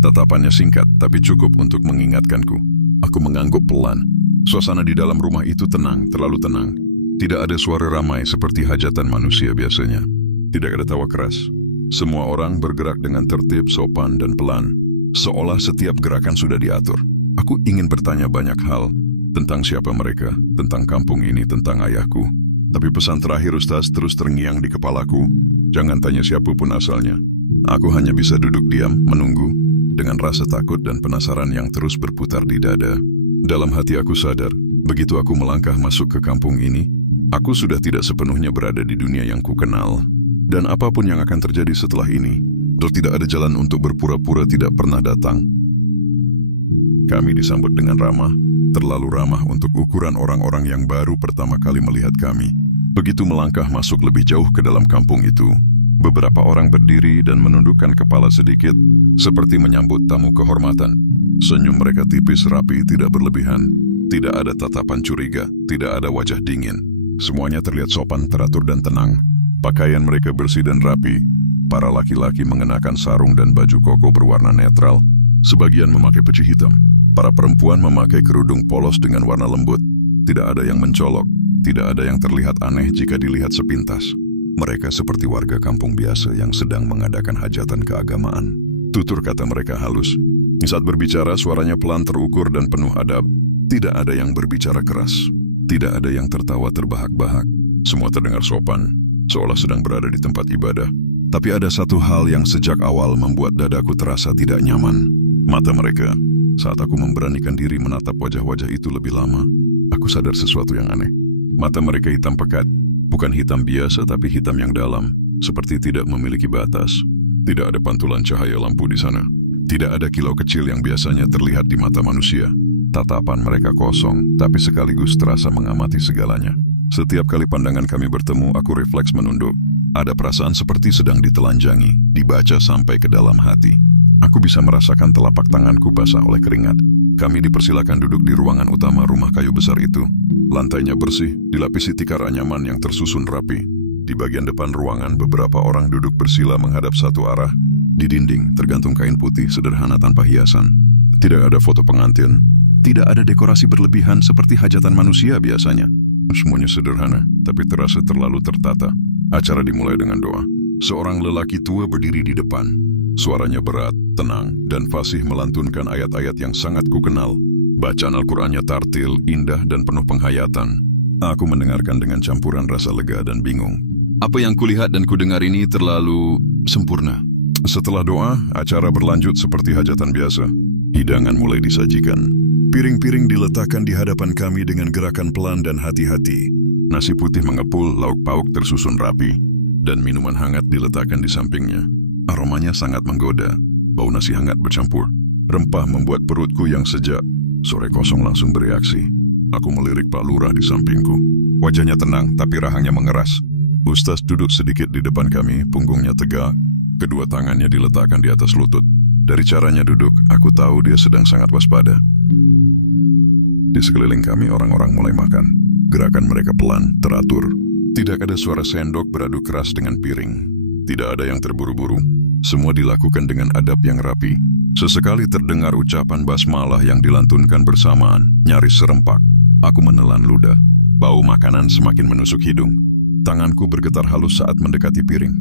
Tatapannya singkat, tapi cukup untuk mengingatkanku. Aku mengangguk pelan. Suasana di dalam rumah itu tenang, terlalu tenang. Tidak ada suara ramai seperti hajatan manusia biasanya. Tidak ada tawa keras. Semua orang bergerak dengan tertib, sopan, dan pelan. Seolah setiap gerakan sudah diatur. Aku ingin bertanya banyak hal. Tentang siapa mereka, tentang kampung ini, tentang ayahku. Tapi pesan terakhir Ustaz terus terngiang di kepalaku. Jangan tanya siapapun asalnya. Aku hanya bisa duduk diam, menunggu, dengan rasa takut dan penasaran yang terus berputar di dada. Dalam hati aku sadar, begitu aku melangkah masuk ke kampung ini, aku sudah tidak sepenuhnya berada di dunia yang kukenal. Dan apapun yang akan terjadi setelah ini, tidak ada jalan untuk berpura-pura tidak pernah datang. Kami disambut dengan ramah, terlalu ramah untuk ukuran orang-orang yang baru pertama kali melihat kami. Begitu melangkah masuk lebih jauh ke dalam kampung itu, beberapa orang berdiri dan menundukkan kepala sedikit, seperti menyambut tamu kehormatan. Senyum mereka tipis, rapi, tidak berlebihan. Tidak ada tatapan curiga, tidak ada wajah dingin. Semuanya terlihat sopan, teratur, dan tenang. Pakaian mereka bersih dan rapi. Para laki-laki mengenakan sarung dan baju koko berwarna netral. Sebagian memakai peci hitam. Para perempuan memakai kerudung polos dengan warna lembut. Tidak ada yang mencolok. Tidak ada yang terlihat aneh jika dilihat sepintas. Mereka seperti warga kampung biasa yang sedang mengadakan hajatan keagamaan. Tutur kata mereka halus. Saat berbicara, suaranya pelan, terukur, dan penuh adab. Tidak ada yang berbicara keras. Tidak ada yang tertawa terbahak-bahak. Semua terdengar sopan, seolah sedang berada di tempat ibadah. Tapi ada satu hal yang sejak awal membuat dadaku terasa tidak nyaman. Mata mereka. Saat aku memberanikan diri menatap wajah-wajah itu lebih lama, aku sadar sesuatu yang aneh. Mata mereka hitam pekat. Bukan hitam biasa, tapi hitam yang dalam. Seperti tidak memiliki batas. Tidak ada pantulan cahaya lampu di sana. Tidak ada kilau kecil yang biasanya terlihat di mata manusia. Tatapan mereka kosong, tapi sekaligus terasa mengamati segalanya. Setiap kali pandangan kami bertemu, aku refleks menunduk. Ada perasaan seperti sedang ditelanjangi, dibaca sampai ke dalam hati. Aku bisa merasakan telapak tanganku basah oleh keringat. Kami dipersilakan duduk di ruangan utama rumah kayu besar itu. Lantainya bersih, dilapisi tikar anyaman yang tersusun rapi. Di bagian depan ruangan, beberapa orang duduk bersila menghadap satu arah. Di dinding, tergantung kain putih sederhana tanpa hiasan. Tidak ada foto pengantin. Tidak ada dekorasi berlebihan seperti hajatan manusia biasanya. Semuanya sederhana, tapi terasa terlalu tertata. Acara dimulai dengan doa. Seorang lelaki tua berdiri di depan. Suaranya berat, tenang, dan fasih melantunkan ayat-ayat yang sangat kukenal. Bacaan Al-Qur'annya tartil, indah, dan penuh penghayatan. Aku mendengarkan dengan campuran rasa lega dan bingung. Apa yang kulihat dan kudengar ini terlalu sempurna. Setelah doa, acara berlanjut seperti hajatan biasa. Hidangan mulai disajikan. Piring-piring diletakkan di hadapan kami dengan gerakan pelan dan hati-hati. Nasi putih mengepul, lauk pauk tersusun rapi, dan minuman hangat diletakkan di sampingnya. Aromanya sangat menggoda, bau nasi hangat bercampur. Rempah membuat perutku yang sejak sore kosong langsung bereaksi. Aku melirik Pak Lurah di sampingku. Wajahnya tenang, tapi rahangnya mengeras. Ustaz duduk sedikit di depan kami, punggungnya tegak. Kedua tangannya diletakkan di atas lutut. Dari caranya duduk, aku tahu dia sedang sangat waspada. Di sekeliling kami orang-orang mulai makan. Gerakan mereka pelan, teratur. Tidak ada suara sendok beradu keras dengan piring. Tidak ada yang terburu-buru. Semua dilakukan dengan adab yang rapi. Sesekali terdengar ucapan basmalah yang dilantunkan bersamaan, nyaris serempak. Aku menelan ludah. Bau makanan semakin menusuk hidung. Tanganku bergetar halus saat mendekati piring.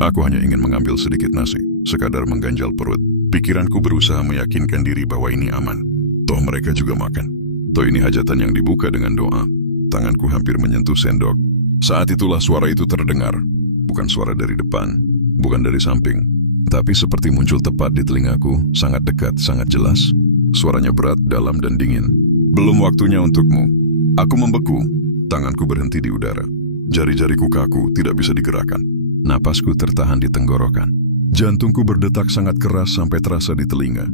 Aku hanya ingin mengambil sedikit nasi, sekadar mengganjal perut. Pikiranku berusaha meyakinkan diri bahwa ini aman. Toh mereka juga makan. Toh ini hajatan yang dibuka dengan doa. Tanganku hampir menyentuh sendok. Saat itulah suara itu terdengar. Bukan suara dari depan, bukan dari samping, tapi seperti muncul tepat di telingaku, sangat dekat, sangat jelas. Suaranya berat, dalam, dan dingin. Belum waktunya untukmu. Aku membeku. Tanganku berhenti di udara. Jari-jariku kaku, tidak bisa digerakkan. Napasku tertahan di tenggorokan. Jantungku berdetak sangat keras sampai terasa di telinga.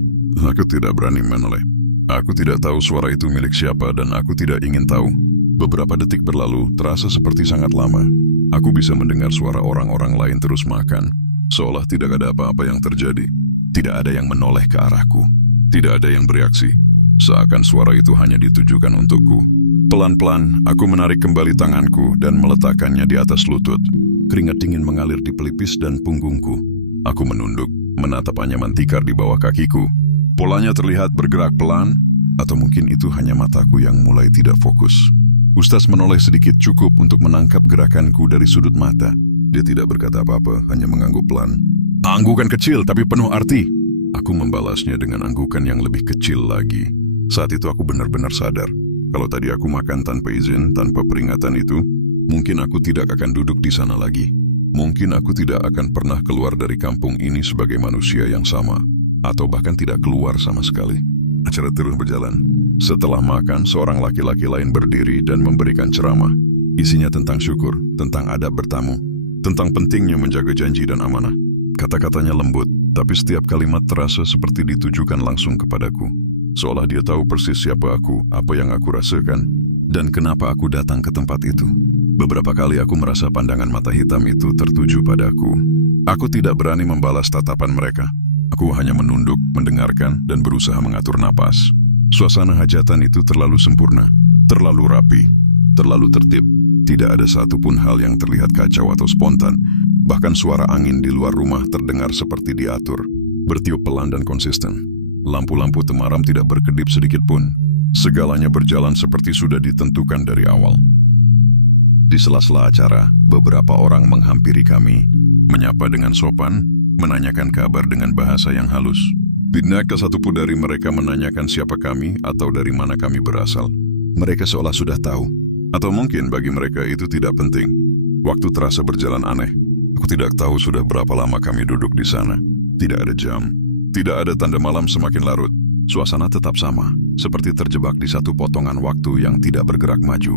Aku tidak berani menoleh. Aku tidak tahu suara itu milik siapa dan aku tidak ingin tahu. Beberapa detik berlalu, terasa seperti sangat lama. Aku bisa mendengar suara orang-orang lain terus makan, seolah tidak ada apa-apa yang terjadi. Tidak ada yang menoleh ke arahku. Tidak ada yang bereaksi. Seakan suara itu hanya ditujukan untukku. Pelan-pelan, aku menarik kembali tanganku dan meletakkannya di atas lutut. Keringat dingin mengalir di pelipis dan punggungku. Aku menunduk, menatap anyaman tikar di bawah kakiku. Polanya terlihat bergerak pelan, atau mungkin itu hanya mataku yang mulai tidak fokus. Ustaz menoleh sedikit cukup untuk menangkap gerakanku dari sudut mata. Dia tidak berkata apa-apa, hanya mengangguk pelan. Anggukan kecil tapi penuh arti. Aku membalasnya dengan anggukan yang lebih kecil lagi. Saat itu aku benar-benar sadar. Kalau tadi aku makan tanpa izin, tanpa peringatan itu, mungkin aku tidak akan duduk di sana lagi. Mungkin aku tidak akan pernah keluar dari kampung ini sebagai manusia yang sama. Atau bahkan tidak keluar sama sekali. Acara terus berjalan. Setelah makan, seorang laki-laki lain berdiri dan memberikan ceramah. Isinya tentang syukur, tentang adab bertamu, tentang pentingnya menjaga janji dan amanah. Kata-katanya lembut, tapi setiap kalimat terasa seperti ditujukan langsung kepadaku. Seolah dia tahu persis siapa aku, apa yang aku rasakan, dan kenapa aku datang ke tempat itu. Beberapa kali aku merasa pandangan mata hitam itu tertuju padaku. Aku tidak berani membalas tatapan mereka. Aku hanya menunduk, mendengarkan, dan berusaha mengatur napas. Suasana hajatan itu terlalu sempurna, terlalu rapi, terlalu tertib. Tidak ada satupun hal yang terlihat kacau atau spontan. Bahkan suara angin di luar rumah terdengar seperti diatur, bertiup pelan dan konsisten. Lampu-lampu temaram tidak berkedip sedikit pun. Segalanya berjalan seperti sudah ditentukan dari awal. Di sela-sela acara, beberapa orang menghampiri kami, menyapa dengan sopan, menanyakan kabar dengan bahasa yang halus. Tidak satupun dari mereka menanyakan siapa kami atau dari mana kami berasal. Mereka seolah sudah tahu. Atau mungkin bagi mereka itu tidak penting. Waktu terasa berjalan aneh. Aku tidak tahu sudah berapa lama kami duduk di sana. Tidak ada jam. Tidak ada tanda malam semakin larut. Suasana tetap sama, seperti terjebak di satu potongan waktu yang tidak bergerak maju.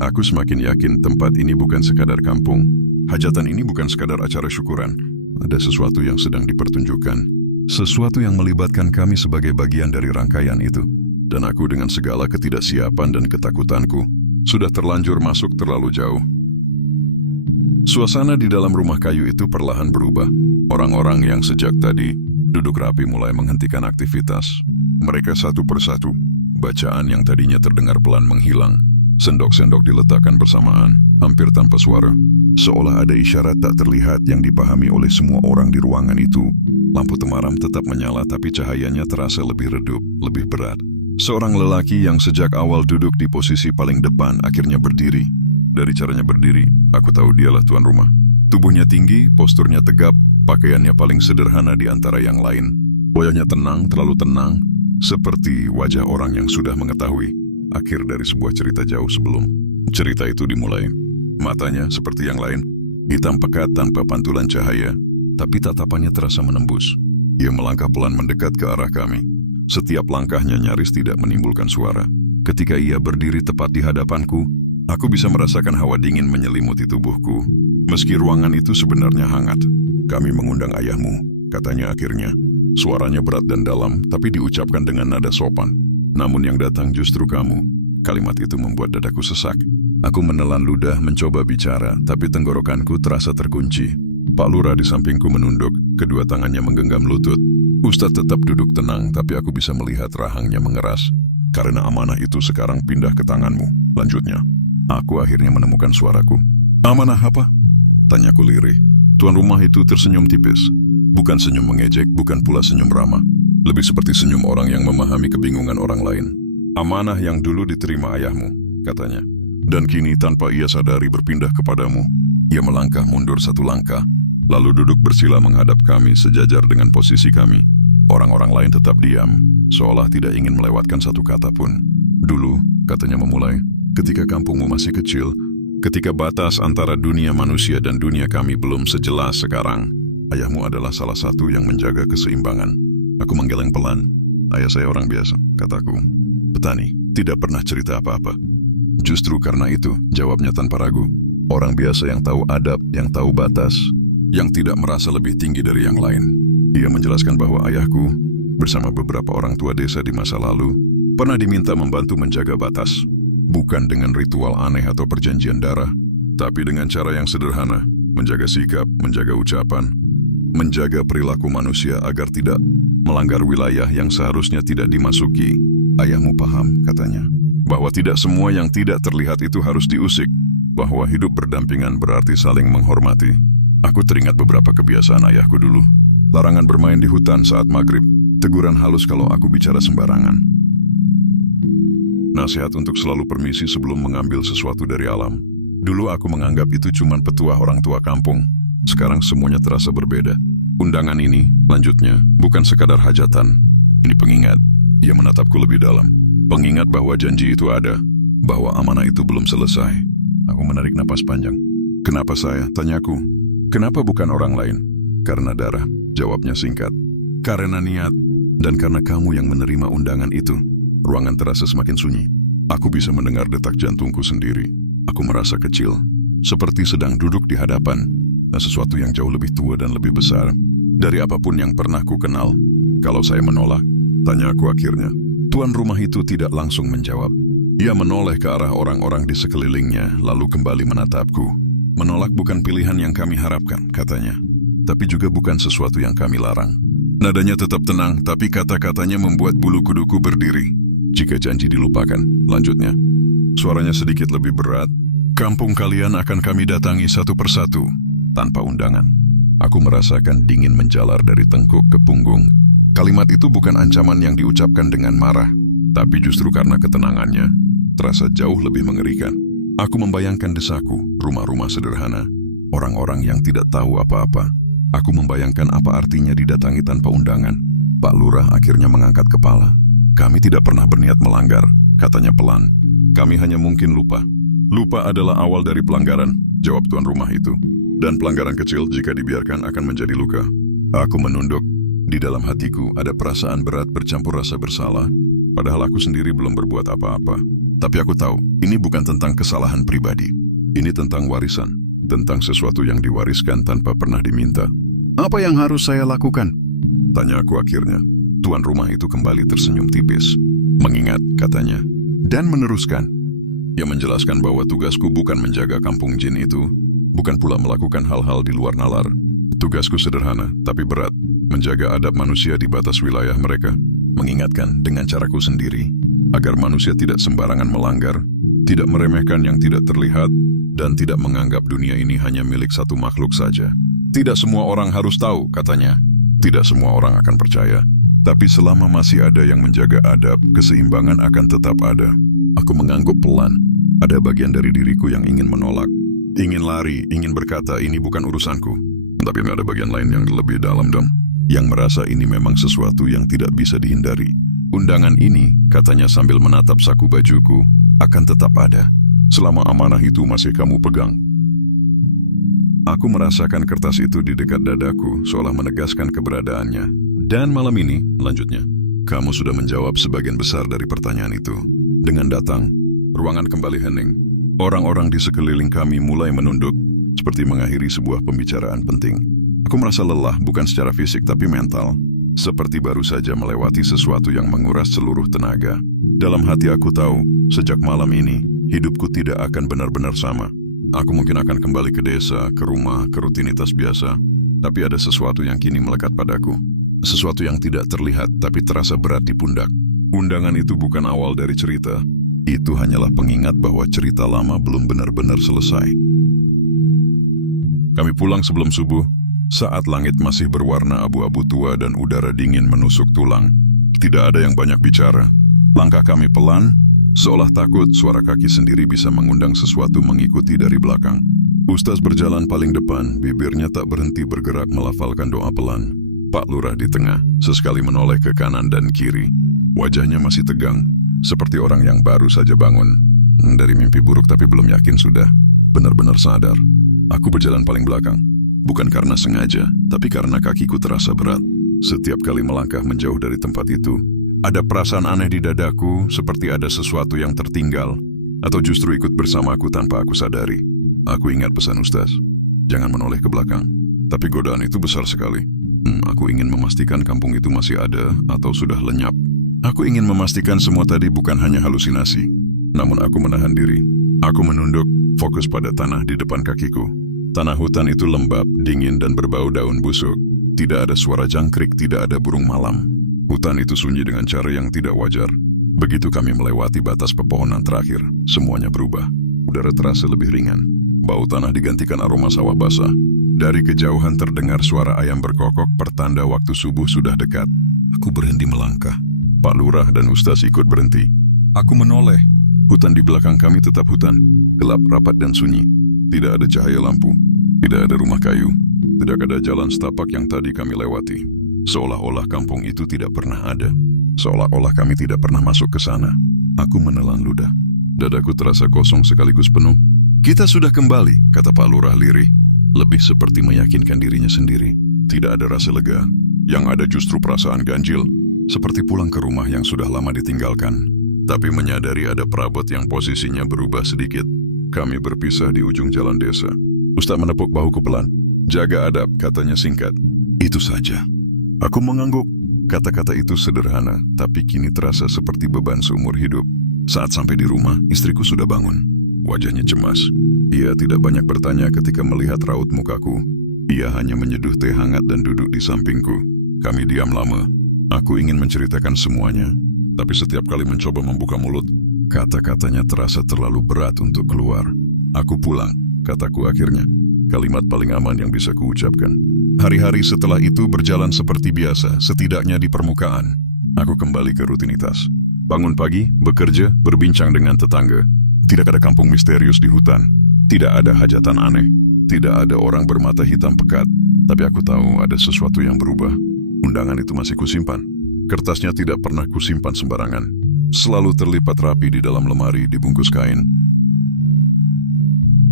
Aku semakin yakin tempat ini bukan sekadar kampung. Hajatan ini bukan sekadar acara syukuran. Ada sesuatu yang sedang dipertunjukkan. Sesuatu yang melibatkan kami sebagai bagian dari rangkaian itu. Dan aku dengan segala ketidaksiapan dan ketakutanku, sudah terlanjur masuk terlalu jauh. Suasana di dalam rumah kayu itu perlahan berubah. Orang-orang yang sejak tadi duduk rapi mulai menghentikan aktivitas. Mereka satu persatu. Bacaan yang tadinya terdengar pelan menghilang. Sendok-sendok diletakkan bersamaan, hampir tanpa suara. Seolah ada isyarat tak terlihat yang dipahami oleh semua orang di ruangan itu. Lampu temaram tetap menyala tapi cahayanya terasa lebih redup, lebih berat. Seorang lelaki yang sejak awal duduk di posisi paling depan akhirnya berdiri. Dari caranya berdiri, aku tahu dialah tuan rumah. Tubuhnya tinggi, posturnya tegap, pakaiannya paling sederhana di antara yang lain. Wajahnya tenang, terlalu tenang, seperti wajah orang yang sudah mengetahui akhir dari sebuah cerita jauh sebelum cerita itu dimulai. Matanya seperti yang lain, hitam pekat tanpa pantulan cahaya, tapi tatapannya terasa menembus. Ia melangkah pelan mendekat ke arah kami. Setiap langkahnya nyaris tidak menimbulkan suara. Ketika ia berdiri tepat di hadapanku, aku bisa merasakan hawa dingin menyelimuti tubuhku. Meski ruangan itu sebenarnya hangat. Kami mengundang ayahmu, katanya akhirnya. Suaranya berat dan dalam, tapi diucapkan dengan nada sopan. Namun yang datang justru kamu. Kalimat itu membuat dadaku sesak. Aku menelan ludah mencoba bicara, tapi tenggorokanku terasa terkunci. Pak Lurah di sampingku menunduk, kedua tangannya menggenggam lutut. Ustadz tetap duduk tenang, tapi aku bisa melihat rahangnya mengeras. Karena amanah itu sekarang pindah ke tanganmu. Lanjutnya, aku akhirnya menemukan suaraku. Amanah apa? Tanyaku lirih. Tuan rumah itu tersenyum tipis. Bukan senyum mengejek, bukan pula senyum ramah. Lebih seperti senyum orang yang memahami kebingungan orang lain. Amanah yang dulu diterima ayahmu, katanya. Dan kini tanpa ia sadari berpindah kepadamu. Ia melangkah mundur satu langkah, lalu duduk bersila menghadap kami sejajar dengan posisi kami. Orang-orang lain tetap diam, seolah tidak ingin melewatkan satu kata pun. Dulu, katanya memulai, ketika kampungmu masih kecil, ketika batas antara dunia manusia dan dunia kami belum sejelas sekarang, ayahmu adalah salah satu yang menjaga keseimbangan. Aku menggeleng pelan. Ayah saya orang biasa, kataku. Petani, tidak pernah cerita apa-apa. Justru karena itu, jawabnya tanpa ragu. Orang biasa yang tahu adab, yang tahu batas, yang tidak merasa lebih tinggi dari yang lain. Ia menjelaskan bahwa ayahku, bersama beberapa orang tua desa di masa lalu, pernah diminta membantu menjaga batas. Bukan dengan ritual aneh atau perjanjian darah, tapi dengan cara yang sederhana, menjaga sikap, menjaga ucapan, menjaga perilaku manusia agar tidak melanggar wilayah yang seharusnya tidak dimasuki. Ayahmu paham, katanya, bahwa tidak semua yang tidak terlihat itu harus diusik, bahwa hidup berdampingan berarti saling menghormati. Aku teringat beberapa kebiasaan ayahku dulu. Larangan bermain di hutan saat maghrib, teguran halus kalau aku bicara sembarangan. Nasihat untuk selalu permisi sebelum mengambil sesuatu dari alam. Dulu aku menganggap itu cuma petuah orang tua kampung. Sekarang semuanya terasa berbeda. Undangan ini, lanjutnya, bukan sekadar hajatan. Ini pengingat. Ia menatapku lebih dalam. Pengingat bahwa janji itu ada, bahwa amanah itu belum selesai. Aku menarik napas panjang. Kenapa saya? Tanyaku. Kenapa bukan orang lain? Karena darah, jawabnya singkat. Karena niat, dan karena kamu yang menerima undangan itu. Ruangan terasa semakin sunyi. Aku bisa mendengar detak jantungku sendiri. Aku merasa kecil, seperti sedang duduk di hadapan sesuatu yang jauh lebih tua dan lebih besar dari apapun yang pernah ku kenal. Kalau saya menolak, tanya aku akhirnya. Tuan rumah itu tidak langsung menjawab. Ia menoleh ke arah orang-orang di sekelilingnya, lalu kembali menatapku. Menolak bukan pilihan yang kami harapkan, katanya. Tapi juga bukan sesuatu yang kami larang. Nadanya tetap tenang, tapi kata-katanya membuat bulu kuduku berdiri. Jika janji dilupakan, lanjutnya. Suaranya sedikit lebih berat. Kampung kalian akan kami datangi satu persatu, tanpa undangan. Aku merasakan dingin menjalar dari tengkuk ke punggung. Kalimat itu bukan ancaman yang diucapkan dengan marah, tapi justru karena ketenangannya, terasa jauh lebih mengerikan. Aku membayangkan desaku, rumah-rumah sederhana, orang-orang yang tidak tahu apa-apa. Aku membayangkan apa artinya didatangi tanpa undangan. Pak Lurah akhirnya mengangkat kepala. Kami tidak pernah berniat melanggar, katanya pelan. Kami hanya mungkin lupa. Lupa adalah awal dari pelanggaran, jawab tuan rumah itu. Dan pelanggaran kecil jika dibiarkan akan menjadi luka. Aku menunduk. Di dalam hatiku ada perasaan berat bercampur rasa bersalah. Padahal aku sendiri belum berbuat apa-apa. Tapi aku tahu, ini bukan tentang kesalahan pribadi. Ini tentang warisan. Tentang sesuatu yang diwariskan tanpa pernah diminta. Apa yang harus saya lakukan? Tanya aku akhirnya. Tuan rumah itu kembali tersenyum tipis. Mengingat, katanya. Dan meneruskan. Ia menjelaskan bahwa tugasku bukan menjaga kampung jin itu. Bukan pula melakukan hal-hal di luar nalar. Tugasku sederhana, tapi berat. Menjaga adab manusia di batas wilayah mereka. Mengingatkan dengan caraku sendiri. Agar manusia tidak sembarangan melanggar. Tidak meremehkan yang tidak terlihat. Dan tidak menganggap dunia ini hanya milik satu makhluk saja. Tidak semua orang harus tahu, katanya. Tidak semua orang akan percaya. Tapi selama masih ada yang menjaga adab, keseimbangan akan tetap ada. Aku mengangguk pelan. Ada bagian dari diriku yang ingin menolak. Ingin lari, ingin berkata ini bukan urusanku. Tapi ada bagian lain yang lebih dalam dong. Yang merasa ini memang sesuatu yang tidak bisa dihindari. Undangan ini, katanya sambil menatap saku bajuku, akan tetap ada. Selama amanah itu masih kamu pegang. Aku merasakan kertas itu di dekat dadaku, seolah menegaskan keberadaannya. Dan malam ini, lanjutnya, kamu sudah menjawab sebagian besar dari pertanyaan itu. Dengan datang, ruangan kembali hening. Orang-orang di sekeliling kami mulai menunduk, seperti mengakhiri sebuah pembicaraan penting. Aku merasa lelah, bukan secara fisik tapi mental. Seperti baru saja melewati sesuatu yang menguras seluruh tenaga. Dalam hati aku tahu, sejak malam ini, hidupku tidak akan benar-benar sama. Aku mungkin akan kembali ke desa, ke rumah, ke rutinitas biasa. Tapi ada sesuatu yang kini melekat padaku. Sesuatu yang tidak terlihat tapi terasa berat di pundak. Undangan itu bukan awal dari cerita. Itu hanyalah pengingat bahwa cerita lama belum benar-benar selesai. Kami pulang sebelum subuh, Saat langit masih berwarna abu-abu tua dan udara dingin menusuk tulang, tidak ada yang banyak bicara. Langkah kami pelan, seolah takut suara kaki sendiri bisa mengundang sesuatu mengikuti dari belakang. Ustaz berjalan paling depan, bibirnya tak berhenti bergerak melafalkan doa pelan. Pak Lurah di tengah, sesekali menoleh ke kanan dan kiri. Wajahnya masih tegang, seperti orang yang baru saja bangun. Dari mimpi buruk tapi belum yakin sudah benar-benar sadar. Aku berjalan paling belakang. Bukan karena sengaja, tapi karena kakiku terasa berat. Setiap kali melangkah menjauh dari tempat itu, ada perasaan aneh di dadaku, seperti ada sesuatu yang tertinggal, atau justru ikut bersamaku tanpa aku sadari. Aku ingat pesan Ustaz, jangan menoleh ke belakang. Tapi godaan itu besar sekali. Aku ingin memastikan kampung itu masih ada atau sudah lenyap. Aku ingin memastikan semua tadi bukan hanya halusinasi. Namun aku menahan diri. Aku menunduk, fokus pada tanah di depan kakiku. Tanah hutan itu lembab, dingin, dan berbau daun busuk. Tidak ada suara jangkrik, tidak ada burung malam. Hutan itu sunyi dengan cara yang tidak wajar. Begitu kami melewati batas pepohonan terakhir, semuanya berubah. Udara terasa lebih ringan. Bau tanah digantikan aroma sawah basah. Dari kejauhan terdengar suara ayam berkokok, pertanda waktu subuh sudah dekat. Aku berhenti melangkah. Pak Lurah dan Ustaz ikut berhenti. Aku menoleh. Hutan di belakang kami tetap hutan. Gelap, rapat, dan sunyi. Tidak ada cahaya lampu, tidak ada rumah kayu, tidak ada jalan setapak yang tadi kami lewati. Seolah-olah kampung itu tidak pernah ada. Seolah-olah kami tidak pernah masuk ke sana. Aku menelan ludah. Dadaku terasa kosong sekaligus penuh. Kita sudah kembali, kata Pak Lurah lirih. Lebih seperti meyakinkan dirinya sendiri. Tidak ada rasa lega. Yang ada justru perasaan ganjil. Seperti pulang ke rumah yang sudah lama ditinggalkan. Tapi menyadari ada perabot yang posisinya berubah sedikit. Kami berpisah di ujung jalan desa. Ustaz menepuk bahuku pelan. Jaga adab, katanya singkat. Itu saja. Aku mengangguk. Kata-kata itu sederhana, tapi kini terasa seperti beban seumur hidup. Saat sampai di rumah, istriku sudah bangun. Wajahnya cemas. Ia tidak banyak bertanya ketika melihat raut mukaku. Ia hanya menyeduh teh hangat dan duduk di sampingku. Kami diam lama. Aku ingin menceritakan semuanya, tapi setiap kali mencoba membuka mulut, kata-katanya terasa terlalu berat untuk keluar. Aku pulang, kataku akhirnya. Kalimat paling aman yang bisa kuucapkan. Hari-hari setelah itu berjalan seperti biasa, setidaknya di permukaan. Aku kembali ke rutinitas. Bangun pagi, bekerja, berbincang dengan tetangga. Tidak ada kampung misterius di hutan. Tidak ada hajatan aneh. Tidak ada orang bermata hitam pekat. Tapi aku tahu ada sesuatu yang berubah. Undangan itu masih kusimpan. Kertasnya tidak pernah kusimpan sembarangan. Selalu terlipat rapi di dalam lemari dibungkus kain.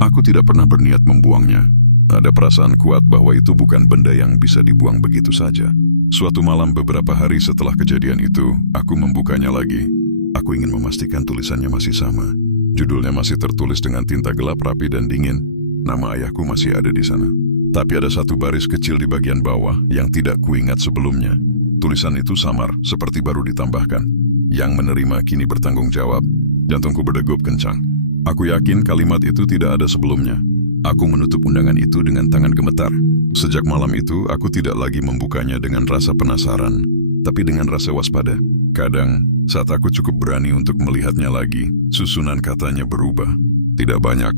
Aku tidak pernah berniat membuangnya. Ada perasaan kuat bahwa itu bukan benda yang bisa dibuang begitu saja. Suatu malam beberapa hari setelah kejadian itu, aku membukanya lagi. Aku ingin memastikan tulisannya masih sama. Judulnya masih tertulis dengan tinta gelap, rapi, dan dingin. Nama ayahku masih ada di sana. Tapi ada satu baris kecil di bagian bawah yang tidak kuingat sebelumnya. Tulisan itu samar, seperti baru ditambahkan. Yang menerima kini bertanggung jawab. Jantungku berdegup kencang. Aku yakin kalimat itu tidak ada sebelumnya. Aku menutup undangan itu dengan tangan gemetar. Sejak malam itu, aku tidak lagi membukanya dengan rasa penasaran, tapi dengan rasa waspada. Kadang, saat aku cukup berani untuk melihatnya lagi, susunan katanya berubah. Tidak banyak,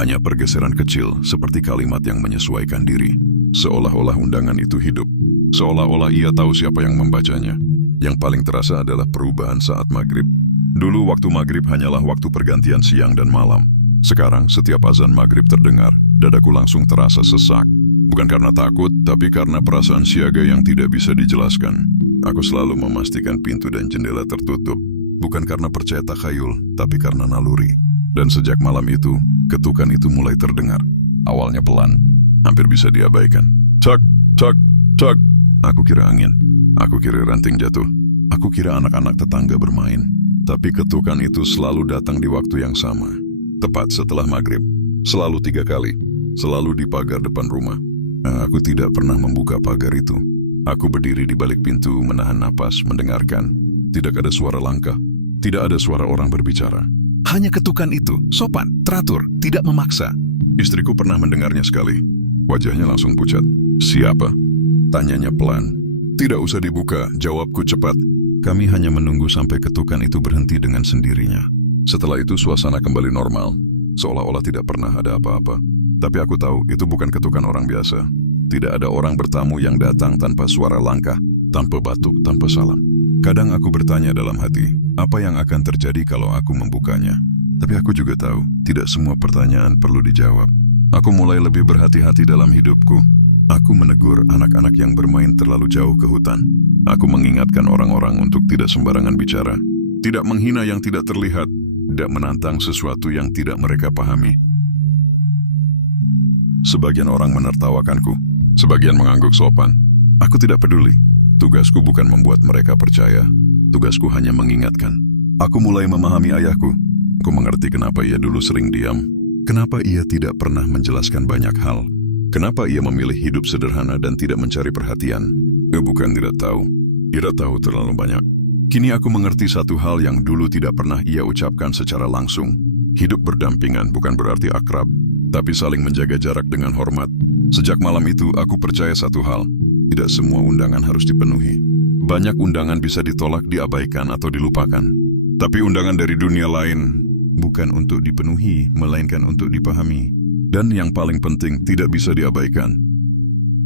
hanya pergeseran kecil seperti kalimat yang menyesuaikan diri. Seolah-olah undangan itu hidup. Seolah-olah ia tahu siapa yang membacanya. Yang paling terasa adalah perubahan saat maghrib. Dulu waktu maghrib hanyalah waktu pergantian siang dan malam. Sekarang setiap azan maghrib terdengar, dadaku langsung terasa sesak. Bukan karena takut, tapi karena perasaan siaga yang tidak bisa dijelaskan. Aku selalu memastikan pintu dan jendela tertutup. Bukan karena percaya takhayul, tapi karena naluri. Dan sejak malam itu, ketukan itu mulai terdengar. Awalnya pelan, hampir bisa diabaikan. Cak, cak, cak. Aku kira angin. Aku kira ranting jatuh. Aku kira anak-anak tetangga bermain. Tapi ketukan itu selalu datang di waktu yang sama. Tepat setelah maghrib. Selalu 3 kali. Selalu di pagar depan rumah. Aku tidak pernah membuka pagar itu. Aku berdiri di balik pintu, menahan napas, mendengarkan. Tidak ada suara langkah. Tidak ada suara orang berbicara. Hanya ketukan itu, sopan, teratur, tidak memaksa. Istriku pernah mendengarnya sekali. Wajahnya langsung pucat. Siapa? Tanyanya pelan. Tidak usah dibuka, jawabku cepat. Kami hanya menunggu sampai ketukan itu berhenti dengan sendirinya. Setelah itu suasana kembali normal, seolah-olah tidak pernah ada apa-apa. Tapi aku tahu itu bukan ketukan orang biasa. Tidak ada orang bertamu yang datang tanpa suara langkah, tanpa batuk, tanpa salam. Kadang aku bertanya dalam hati, apa yang akan terjadi kalau aku membukanya? Tapi aku juga tahu, tidak semua pertanyaan perlu dijawab. Aku mulai lebih berhati-hati dalam hidupku. Aku menegur anak-anak yang bermain terlalu jauh ke hutan. Aku mengingatkan orang-orang untuk tidak sembarangan bicara. Tidak menghina yang tidak terlihat. Tidak menantang sesuatu yang tidak mereka pahami. Sebagian orang menertawakanku. Sebagian mengangguk sopan. Aku tidak peduli. Tugasku bukan membuat mereka percaya. Tugasku hanya mengingatkan. Aku mulai memahami ayahku. Aku mengerti kenapa ia dulu sering diam. Kenapa ia tidak pernah menjelaskan banyak hal. Kenapa ia memilih hidup sederhana dan tidak mencari perhatian. Bukan tidak tahu. Tidak tahu terlalu banyak. Kini aku mengerti satu hal yang dulu tidak pernah ia ucapkan secara langsung. Hidup berdampingan bukan berarti akrab, tapi saling menjaga jarak dengan hormat. Sejak malam itu aku percaya satu hal. Tidak semua undangan harus dipenuhi. Banyak undangan bisa ditolak, diabaikan, atau dilupakan. Tapi undangan dari dunia lain bukan untuk dipenuhi, melainkan untuk dipahami. Dan yang paling penting, tidak bisa diabaikan.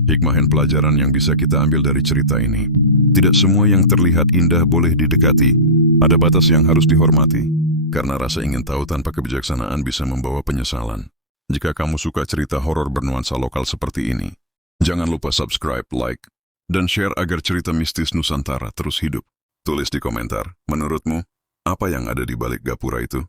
Hikmah dan pelajaran yang bisa kita ambil dari cerita ini. Tidak semua yang terlihat indah boleh didekati. Ada batas yang harus dihormati. Karena rasa ingin tahu tanpa kebijaksanaan bisa membawa penyesalan. Jika kamu suka cerita horor bernuansa lokal seperti ini, jangan lupa subscribe, like, dan share agar cerita mistis Nusantara terus hidup. Tulis di komentar, menurutmu, apa yang ada di balik gapura itu?